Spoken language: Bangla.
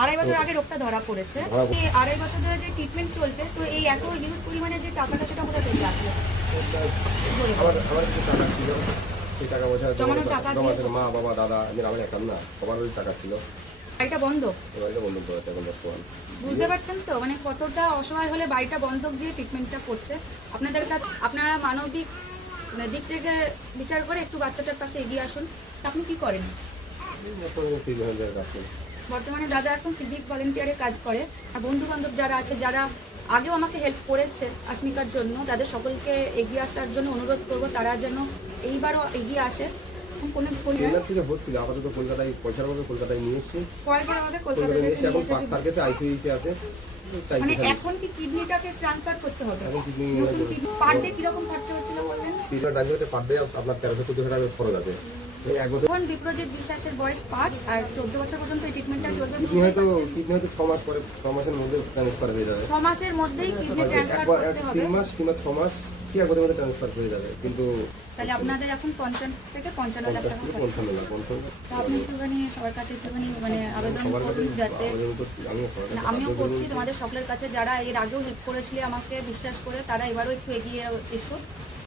আড়াই বছর আগে রোগটা ধরা পড়েছে। এই আড়াই বছর ধরে যে ট্রিটমেন্ট চলছে তো এই এত হিউজ পরিমাণে যে টাকাটা সেটা কোথা থেকে আসলো? টাকা সেই টাকা পয়সা জমানো টাকা দিয়ে- জমা ছিল মা বাবা দাদা এমনি আমার একার না। সবার টাকা ছিল। বাড়িটা বন্ধ? এবারে বন্ধু করে এখন বর্তমান। বুঝতে পারছেন তো? মানে কতটা অসহায় হলে বাড়িটা বন্ধক দিয়ে ট্রিটমেন্টটা করছে? আপনাদের কাছে আপনারা মানবিক মানে দিক থেকে বিচার করে একটু বাচ্চাটার পাশে এগিয়ে আসুন। আপনি কি করেন? বর্তমানে দাদা এখন সিভিক ভলেন্টিয়ারে কাজ করে। আর বন্ধু বান্ধব যারা আছে যারা আগেও আমাকে হেল্প করেছে আসমিকার জন্য তাদের সকলকে এগিয়ে আসার জন্য অনুরোধ করব তারা যেন এইবারও এগিয়ে আসে। কোনো কোনো থেকে হচ্ছিল আপাতত কলকাতায় পয়সার অভাবে কলকাতায় নিয়ে এসেছি। পয়সার অভাবে কলকাতায় নিয়ে থেকে এখন পাঁচ তারিখে আইসিইউতে আছে। মানে এখন কি কিডনিটাকে ট্রান্সফার করতে হবে? পার ডে কীরকম খরচা হচ্ছিল বললেন? পার ডে আপনার তেরোশো চোদ্দশো টাকা খরচ আছে। এখন বিপ্রজিৎ বিশ্বাসের বয়স পাঁচ আর চোদ্দ বছর পর্যন্ত এই ট্রিটমেন্টটা চলবে কিডনি হয়তো কিডনি হয়তো ছ মাস পরে ছ মাসের মধ্যে ট্রান্সফার হয়ে যাবে। ছ মাসের মধ্যেই কিডনি ট্রান্সফার করতে হবে। তিন মাস কিংবা ছ মাস কি এক মধ্যে ট্রান্সফার হয়ে যাবে কিন্তু তাহলে আপনাদের এখন পঞ্চাশ থেকে পঞ্চান্ন লাখ টাকা পঞ্চান্ন লাখ পঞ্চান্ন আপনি একটুখানি সবার কাছে একটুখানি মানে আবেদন করুন যাতে আমিও করছি। তোমাদের সকলের কাছে যারা এর আগেও হেল্প করেছিলে আমাকে বিশ্বাস করে তারা এবারও একটু এগিয়ে এসো।